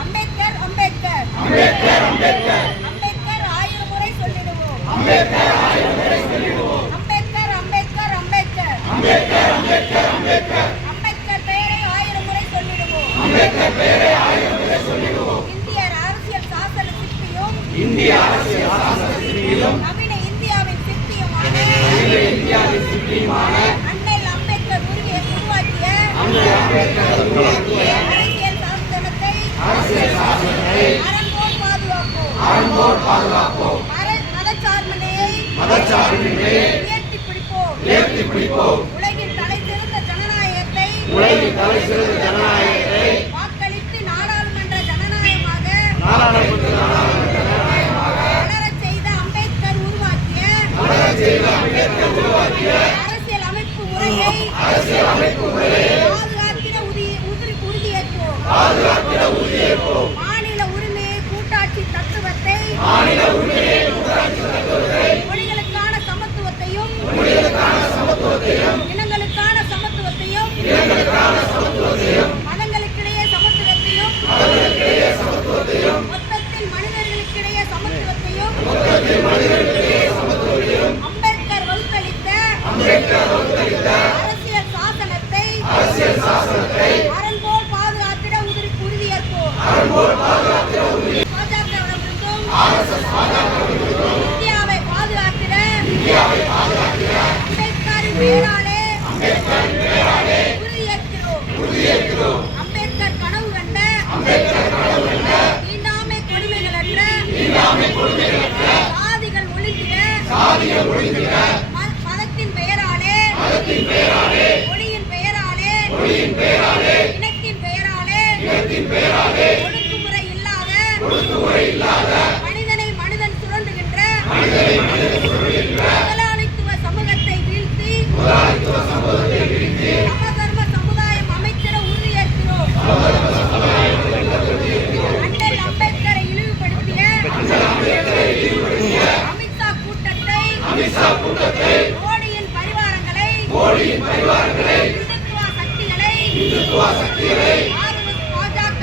அம்பேத்கர் அம்பேத்கர் அம்பேத்கர் அம்பேத்கர் அம்பேத்கர் ஆயிரம் முறை சொல்லிடுவோம் அம்பேத்கர் ஆயிரம் முறை சொல்லிடுவோம் அம்பேத்கர் அம்பேத்கர் அம்பேத்கர் அம்பேத்கர் அம்பேத்கர் அம்பேத்கர் அம்பேத்கர் பெயரை ஆயிரம் முறை சொல்லிடுவோம் அம்பேத்கர் பெயரை ஆயிரம் முறை சொல்லிடுவோம் இந்திய அரசியல் சாசன சிற்பியும் இந்திய அரசியல் சாசன சிற்பியும் நவீன இந்தியாவின் சிற்பியுமான இந்தியாவின் சிற்பியுமான அண்ணல் அம்பேத்கர் உருவிய உருவாக்கிய அண்ணல் அம்பேத்கர் உருவாக்கிய அரசியல் சாசனத்தை அரசியல் அறம்போல் பாதுகாப்போம். மதச்சார்பின்மையை மதச்சார்பின்மையை உயர்த்தி பிடிப்போம் உயர்த்தி பிடிப்போம் உலகின் தலை சிறந்த ஜனநாயகத்தை உலகின் தலை சிறந்த ஜனநாயகத்தை வாக்களித்து நாடாளுமன்ற ஜனநாயகமாக நாடாளுமன்ற ஜனநாயகமாக வளரச் செய்த அம்பேத்கர் உருவாக்கிய வளரச் செய்த அம்பேத்கர் உருவாக்கிய அரசியல் அமைப்பு முறையை அரசியல் அமைப்பு முறையை உறுதி- உறுதியேற்போம். பாதுகாத்திட உறுதியேற்போம். மொழிகளுக்கான சமத்துவத்தையும் இனங்களுக்கான சமத்துவத்தையும் சமத்துவத்தையும் மதங்களுக்கிடையே சமத்துவத்தையும் மொத்தத்தில் மனிதர்களுக்கிடையே சமத்துவத்தையும் அம்பேத்கர் வகுத்தளித்த அரசியல் சாசனத்தை அரசியல் சாசனத்தை அரண் போல் பாதுகாத்திட உறுதியேற்போம் அரண் போல் பாதுகாத்திட உறுதி பாஜகவிடமிருந்தும் ஆர்எஸ்எஸ் பாஜகவிடமிருந்தும் இந்தியாவை பாதுகாத்திட அம்பேத்கரின் பெயராலே உறுதியேற்கிறோம். அம்பேத்கர் கனவு கண்ட தீண்டாமை கொடுமைகளற்ற சாதிகள் ஒழிந்திட மதத்தின் பெயராலே மொழியின் பெயராலே இனத்தின் பெயராலே ஒடுக்குமுறை இல்லாத முதலாளித்துவ சமூகத்தை வீழ்த்தி சமதர்ம சமுதாயம் அமைத்திட உறுதியேற்கிறோம். அண்ணல் அம்பேத்கரை இழிவுபடுத்திய அமித்ஷா கூட்டத்தை மோடியின் பரிவாரங்களை இந்துத்துவ சக்திகளை பாஜக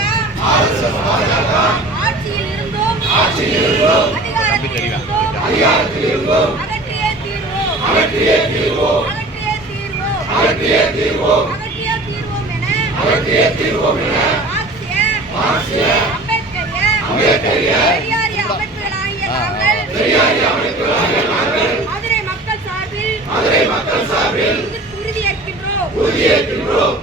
பாஜக ஆட்சியில் இருந்தும். அதிகாரத்தில் இருந்தும் அகற்றியே தீர்வோம். அகற்றியே தீர்வோம். அகற்றியே தீர்வோம். அகற்றியே தீர்வோம். அகற்றியே தீர்வோம் என அகற்றியே தீர்வோம் என மார்க்சிய மார்க்சிய அம்பேத்கரிய அம்பேத்கரிய பெரியாரிய அமைப்புகளாகிய நாங்கள் பெரியாரிய அமைப்புகளாகிய நாங்கள் மதுரை மக்கள் சார்பில் மதுரை மக்கள் சார்பில் உறுதியேற்கின்றோம். உறுதியேற்கின்றோம்.